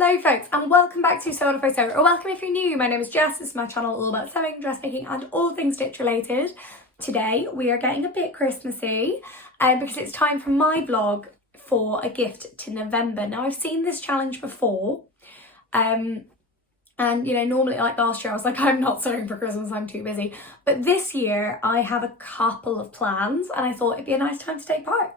Hello folks and welcome back to Sew On A Sew, or welcome if you're new. My name is Jess, this is my channel all about sewing, dressmaking and all things stitch related. Today we are getting a bit Christmassy because it's time for my vlog for a gift to November. Now I've seen this challenge before and you know, normally like last year I was like, I'm not sewing for Christmas, I'm too busy. But this year I have a couple of plans and I thought it'd be a nice time to take part.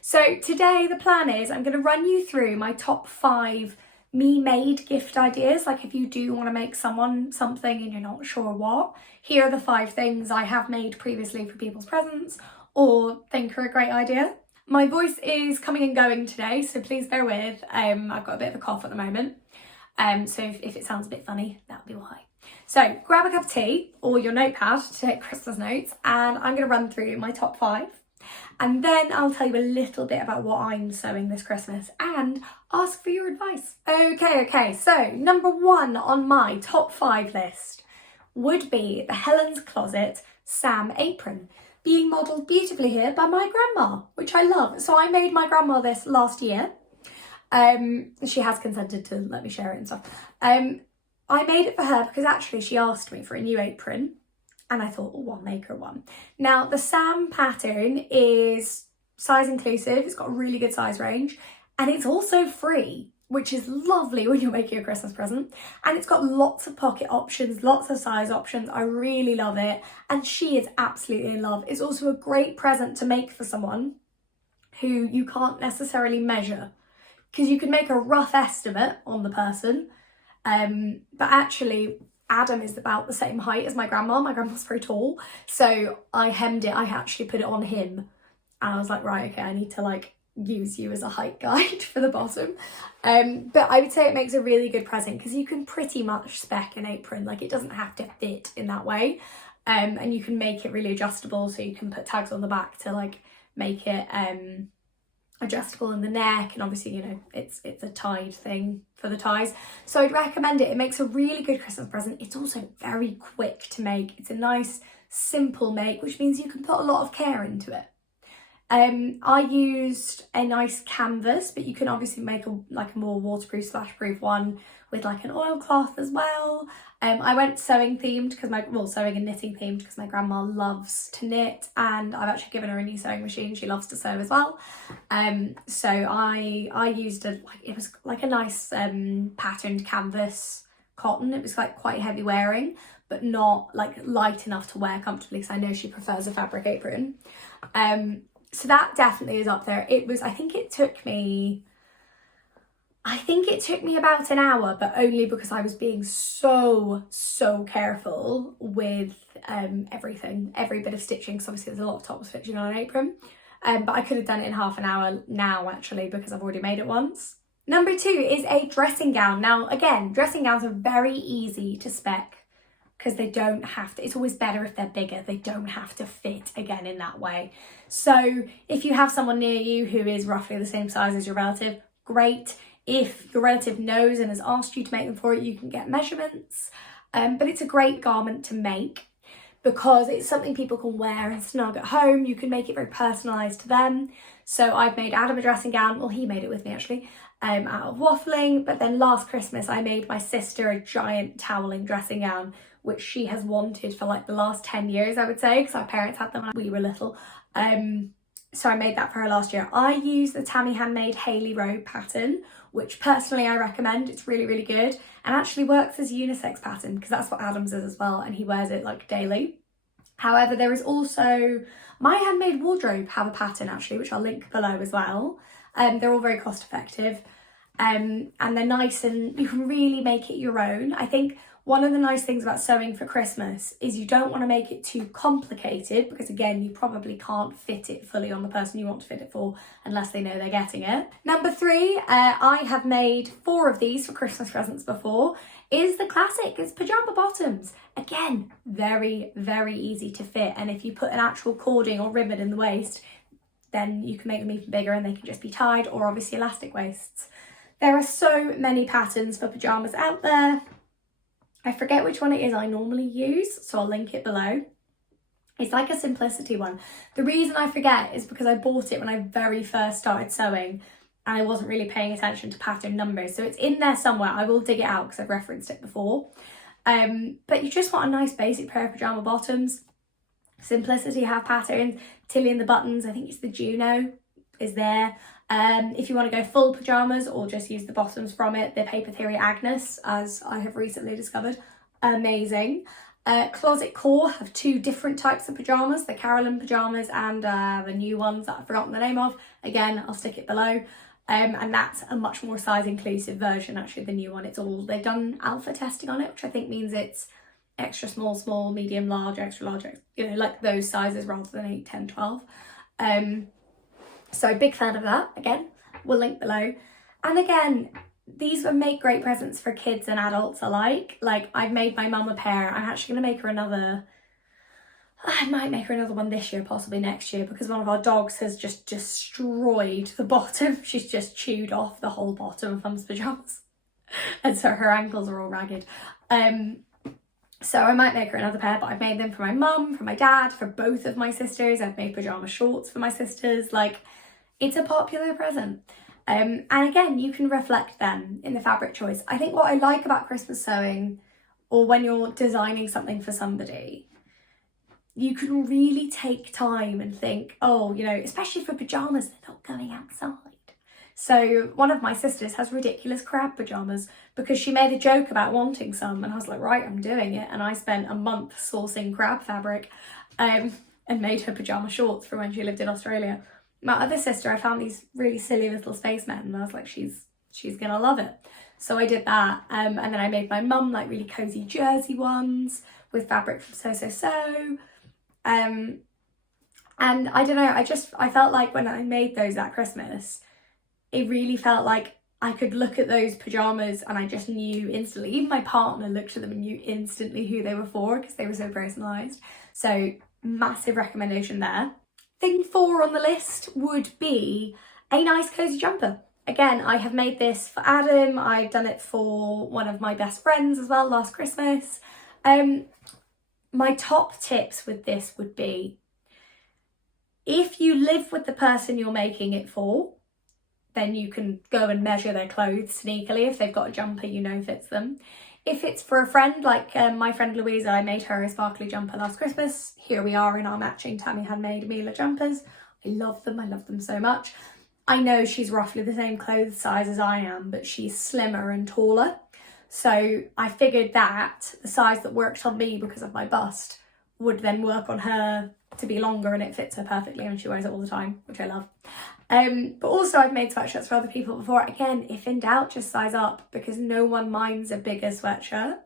So today the plan is I'm going to run you through my top 5 me-made gift ideas. Like if you do want to make someone something and you're not sure what, here are the 5 things I have made previously for people's presents or think are a great idea. My voice is coming and going today, so please bear with. I've got a bit of a cough at the moment. So if it sounds a bit funny, that'll be why. So grab a cup of tea or your notepad to take Christmas notes and I'm going to run through my top 5. And then I'll tell you a little bit about what I'm sewing this Christmas and ask for your advice. Okay, so number 1 on my top 5 list would be the Helen's Closet Sam apron, being modelled beautifully here by my grandma, which I love. So I made my grandma this last year. She has consented to let me share it and stuff. I made it for her because actually she asked me for a new apron. And I thought, oh, I'll make her one. Now, the Sam pattern is size inclusive. It's got a really good size range. And it's also free, which is lovely when you're making a Christmas present. And it's got lots of pocket options, lots of size options. I really love it. And she is absolutely in love. It's also a great present to make for someone who you can't necessarily measure. Because you can make a rough estimate on the person. But actually, Adam is about the same height as my grandma. My grandma's very tall. So I hemmed it. I actually put it on him. And I was like, right, okay, I need to like use you as a height guide for the bottom. But I would say it makes a really good present because you can pretty much spec an apron. Like it doesn't have to fit in that way. And you can make it really adjustable. So you can put tags on the back to like make it adjustable in the neck, and obviously, you know, it's a tied thing for the ties. So I'd recommend it. It makes a really good Christmas present. It's also very quick to make. It's a nice simple make, which means you can put a lot of care into it. I used a nice canvas, but you can obviously make a more waterproof, splash-proof one with like an oilcloth as well. I went sewing themed because sewing and knitting themed because my grandma loves to knit, and I've actually given her a new sewing machine. She loves to sew as well. So I used it was like a nice patterned canvas cotton. It was like quite heavy wearing, but not like light enough to wear comfortably because I know she prefers a fabric apron. So that definitely is up there. I think it took me about an hour, but only because I was being so careful with everything, every bit of stitching, because obviously there's a lot of top stitching on an apron. But I could have done it in half an hour now actually because I've already made it once. Number 2 is a dressing gown. Now again, dressing gowns are very easy to spec because they don't have to, it's always better if they're bigger, they don't have to fit again in that way. So if you have someone near you who is roughly the same size as your relative, great. If your relative knows and has asked you to make them for it, you can get measurements. But it's a great garment to make because it's something people can wear and snug at home. You can make it very personalised to them. So I've made Adam a dressing gown. Well, he made it with me actually, out of waffling. But then last Christmas, I made my sister a giant toweling dressing gown, which she has wanted for like the last 10 years, I would say, because our parents had them when we were little. So I made that for her last year. I used the Tammy Handmade Hayley Robe pattern, which personally I recommend. It's really, really good and actually works as a unisex pattern because that's what Adam's is as well, and he wears it like daily. However, there is also my Handmade wardrobe have a pattern actually, which I'll link below as well. They're all very cost effective and they're nice and you can really make it your own. I think one of the nice things about sewing for Christmas is you don't want to make it too complicated because again, you probably can't fit it fully on the person you want to fit it for unless they know they're getting it. Number 3, I have made 4 of these for Christmas presents before, is the classic. It's pajama bottoms. Again, very, very easy to fit. And if you put an actual cording or ribbon in the waist, then you can make them even bigger and they can just be tied, or obviously elastic waists. There are so many patterns for pajamas out there. I forget which one it is I normally use, so I'll link it below. It's like a simplicity one. The reason I forget is because I bought it when I very first started sewing and I wasn't really paying attention to pattern numbers. So it's in there somewhere. I will dig it out because I've referenced it before. But you just want a nice basic pair of pyjama bottoms. Simplicity have patterns. Tilly and the buttons, I think it's the Juno, is there. If you want to go full pyjamas or just use the bottoms from it, the Paper Theory Agnes, as I have recently discovered, amazing. Closet Core have 2 different types of pyjamas, the Carolyn pyjamas and the new ones that I've forgotten the name of. Again, I'll stick it below. And that's a much more size inclusive version, actually, the new one. They've done alpha testing on it, which I think means it's extra small, small, medium, large, extra large, you know, like those sizes rather than 8, 10, 12. So big fan of that. Again, we'll link below. And again, these would make great presents for kids and adults alike. Like, I've made my mum a pair. I'm actually going to make her another. I might make her another one this year, possibly next year, because one of our dogs has just destroyed the bottom. She's just chewed off the whole bottom of Mum's pyjamas. And so her ankles are all ragged. So I might make her another pair, but I've made them for my mum, for my dad, for both of my sisters. I've made pyjama shorts for my sisters. Like, it's a popular present. And again, you can reflect them in the fabric choice. I think what I like about Christmas sewing, or when you're designing something for somebody, you can really take time and think, oh, you know, especially for pyjamas, they're not going outside. So one of my sisters has ridiculous crab pyjamas because she made a joke about wanting some, and I was like, right, I'm doing it. And I spent a month sourcing crab fabric and made her pyjama shorts for when she lived in Australia. My other sister, I found these really silly little spacemen, and I was like, she's gonna love it. So I did that, and then I made my mum like really cozy jersey ones with fabric from So. And I don't know, I felt like when I made those that Christmas, it really felt like I could look at those pyjamas and I just knew instantly. Even my partner looked at them and knew instantly who they were for because they were so personalised. So massive recommendation there. Thing 4 on the list would be a nice cozy jumper. Again, I have made this for Adam. I've done it for one of my best friends as well last Christmas. My top tips with this would be, if you live with the person you're making it for, then you can go and measure their clothes sneakily if they've got a jumper you know fits them. If it's for a friend, like my friend Louisa, I made her a sparkly jumper last Christmas. Here we are in our matching Tammy Handmade Mila jumpers. I love them so much. I know she's roughly the same clothes size as I am, but she's slimmer and taller. So I figured that the size that worked on me because of my bust would then work on her to be longer, and it fits her perfectly and she wears it all the time, which I love. But also I've made sweatshirts for other people before. Again, if in doubt, just size up, because no one minds a bigger sweatshirt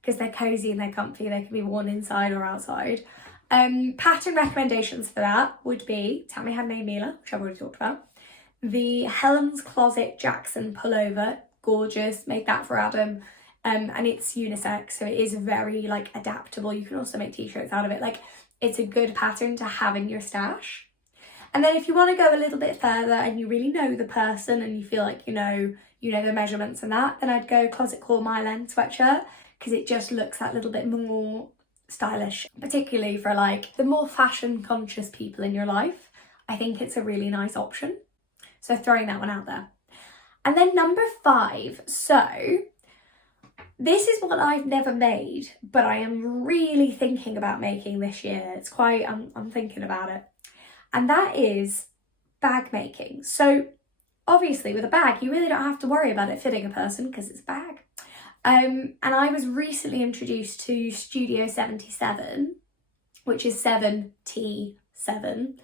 because they're cozy and they're comfy. They can be worn inside or outside. Pattern recommendations for that would be Tammy Handmade Mila, which I've already talked about. The Helen's Closet Jackson pullover, gorgeous, made that for Adam. And it's unisex, so it is very like adaptable. You can also make t-shirts out of it. Like, it's a good pattern to have in your stash. And then if you want to go a little bit further and you really know the person and you feel like you know their measurements and that, then I'd go Closet Core Mile End sweatshirt, because it just looks that little bit more stylish, particularly for like the more fashion conscious people in your life. I think it's a really nice option. So throwing that one out there. And then number 5, so this is what I've never made, but I am really thinking about making this year. It's quite, I'm thinking about it. And that is bag making. So obviously with a bag, you really don't have to worry about it fitting a person because it's a bag. And I was recently introduced to Studio 77, which is 7T7.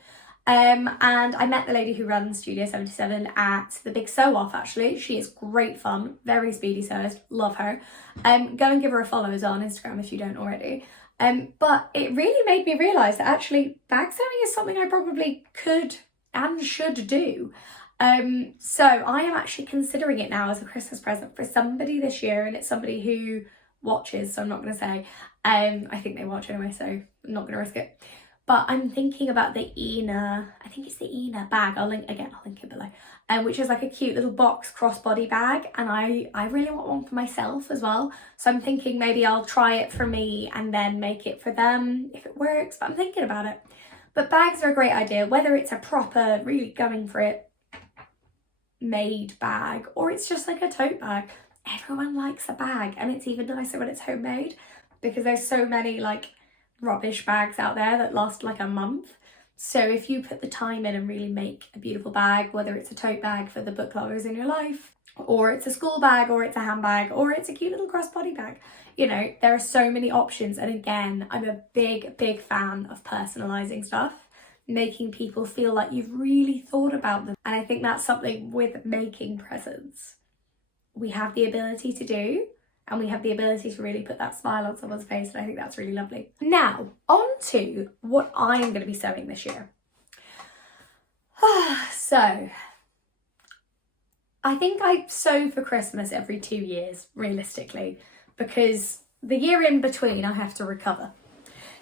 And I met the lady who runs Studio 77 at the big sew off, actually. She is great fun, very speedy sewist, love her. Go and give her a follow as well on Instagram if you don't already. But it really made me realise that actually bag sewing is something I probably could and should do. So I am actually considering it now as a Christmas present for somebody this year, and it's somebody who watches, so I'm not going to say. I think they watch anyway, so I'm not going to risk it. But I'm thinking about the Ina, I think it's the Ina bag. I'll link it below. Which is like a cute little box crossbody bag, and I really want one for myself as well. So I'm thinking maybe I'll try it for me and then make it for them if it works, but I'm thinking about it. But bags are a great idea, whether it's a proper, really going for it handmade bag, or it's just like a tote bag. Everyone likes a bag, and it's even nicer when it's homemade, because there's so many like rubbish bags out there that last like a month. So if you put the time in and really make a beautiful bag, whether it's a tote bag for the book lovers in your life, or it's a school bag, or it's a handbag, or it's a cute little crossbody bag, you know, there are so many options. And again, I'm a big fan of personalizing stuff, making people feel like you've really thought about them. And I think that's something with making presents we have the ability to do, and we have the ability to really put that smile on someone's face, and I think that's really lovely. Now, on to what I'm going to be sewing this year. So, I think I sew for Christmas every 2 years, realistically, because the year in between I have to recover.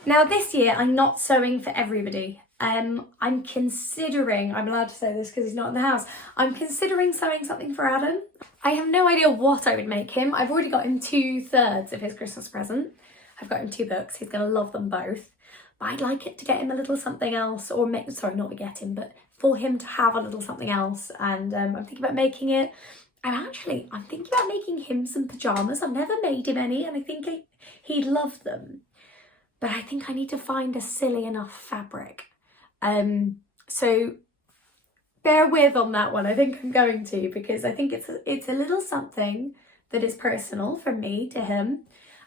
Now this year I'm not sewing for everybody. I'm considering, I'm allowed to say this because he's not in the house, I'm considering sewing something for Adam. I have no idea what I would make him. I've already got him 2/3 of his Christmas present. I've got him 2 books, he's going to love them both. But I'd like it to get him a little something else, or make, sorry, not to get him, but for him to have a little something else. And I'm thinking about making it. And actually, I'm thinking about making him some pyjamas. I've never made him any, and I think he'd love them. But I think I need to find a silly enough fabric. So bear with on that one. I think I'm going to, because I think it's a little something that is personal from me to him.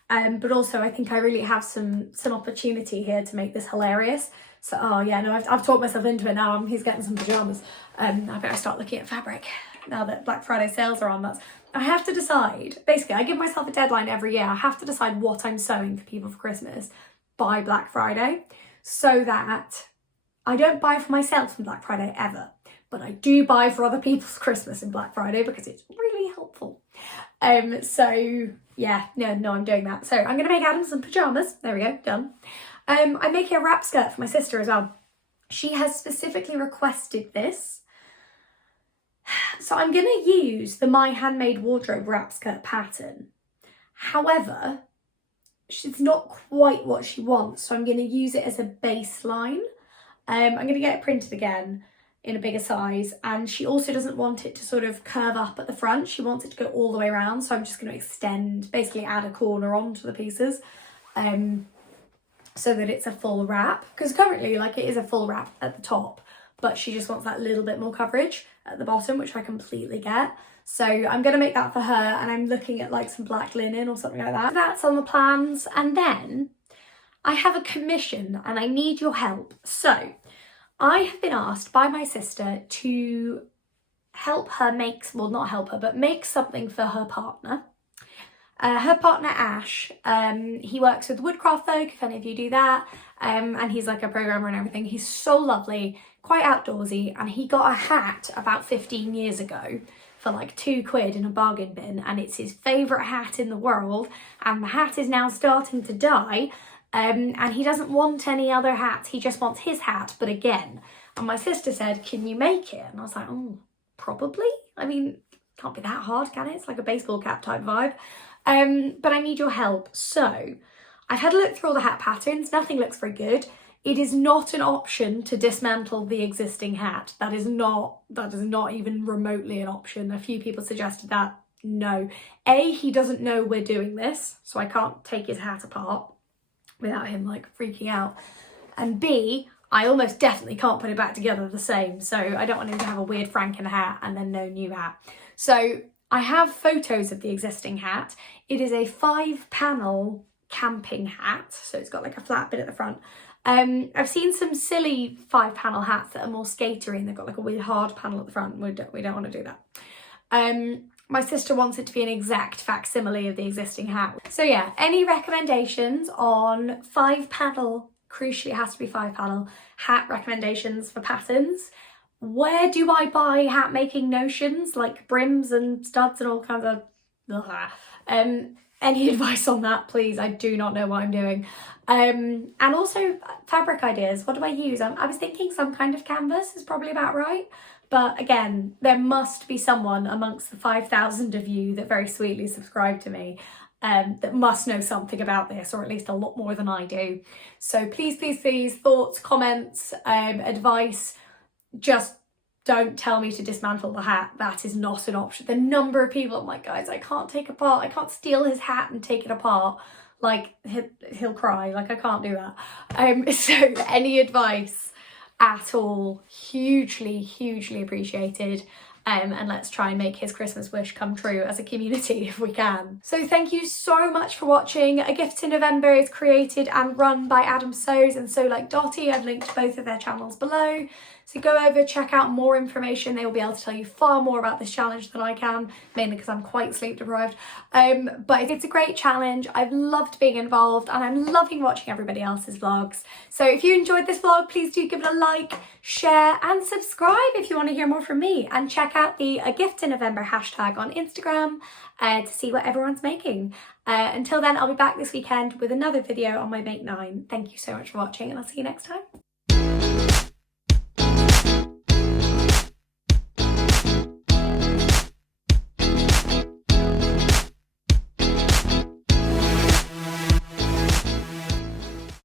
But also I think I really have some opportunity here to make this hilarious. So, oh yeah, no, I've talked myself into it now. He's getting some pyjamas. I better start looking at fabric now that Black Friday sales are on. I have to decide. Basically, I give myself a deadline every year. I have to decide what I'm sewing for people for Christmas by Black Friday, so that I don't buy for myself on Black Friday ever, but I do buy for other people's Christmas in Black Friday because it's really helpful. So yeah, no, I'm doing that. So I'm going to make Adam some pyjamas. There we go, done. I'm making a wrap skirt for my sister as well. She has specifically requested this. So I'm going to use the My Handmade wardrobe wrap skirt pattern. However, it's not quite what she wants, so I'm going to use it as a baseline. I'm going to get it printed again in a bigger size, and she also doesn't want it to sort of curve up at the front. She wants it to go all the way around, so I'm just going to extend, basically add a corner onto the pieces, so that it's a full wrap, because currently like it is a full wrap at the top, but she just wants that little bit more coverage at the bottom, which I completely get. So I'm going to make that for her, and I'm looking at like some black linen or something like that. That's on the plans. And then I have a commission and I need your help. So I have been asked by my sister to help her make, well, not help her, but make something for her partner. Her partner Ash, he works with Woodcraft Folk, if any of you do that, and he's like a programmer and everything. He's so lovely, quite outdoorsy, and he got a hat about 15 years ago for like £2 in a bargain bin, and it's his favourite hat in the world, and the hat is now starting to die, and he doesn't want any other hats, he just wants his hat, but again. And my sister said, can you make it? And I was like, oh, probably. I mean, can't be that hard, can it? It's like a baseball cap type vibe. But I need your help. So I've had a look through all the hat patterns, nothing looks very good. It is not an option to dismantle the existing hat. That is not even remotely an option. A few people suggested that. No. A, he doesn't know we're doing this, so I can't take his hat apart without him like freaking out. And B, I almost definitely can't put it back together the same. So I don't want him to have a weird Franken hat and then no new hat. So I have photos of the existing hat. It is a 5-panel camping hat. So it's got like a flat bit at the front. I've seen some silly 5-panel hats that are more skatery and they've got like a weird hard panel at the front. We don't want to do that. My sister wants it to be an exact facsimile of the existing hat. So yeah, any recommendations on 5-panel, crucially it has to be 5-panel, hat recommendations for patterns? Where do I buy hat making notions like brims and studs and all kinds of any advice on that, please? I do not know what I'm doing. And also fabric ideas. What do I use? I was thinking some kind of canvas is probably about right. But again, there must be someone amongst the 5,000 of you that very sweetly subscribe to me that must know something about this, or at least a lot more than I do. So please, thoughts, comments, advice, just don't tell me to dismantle the hat. That is not an option. The number of people, I'm like, guys, I can't take apart, I can't steal his hat and take it apart. Like, he'll cry, like I can't do that. So any advice at all, hugely appreciated. And let's try and make his Christmas wish come true as a community if we can. So thank you so much for watching. A Gift in November is created and run by Adam Sews and So Like Dotty. I've linked both of their channels below. So go over, check out more information. They will be able to tell you far more about this challenge than I can, mainly because I'm quite sleep deprived. But it's a great challenge. I've loved being involved and I'm loving watching everybody else's vlogs. So if you enjoyed this vlog, please do give it a like, share and subscribe if you want to hear more from me. And check out the A Gift in November hashtag on Instagram to see what everyone's making. Until then, I'll be back this weekend with another video on my Make 9. Thank you so much for watching and I'll see you next time.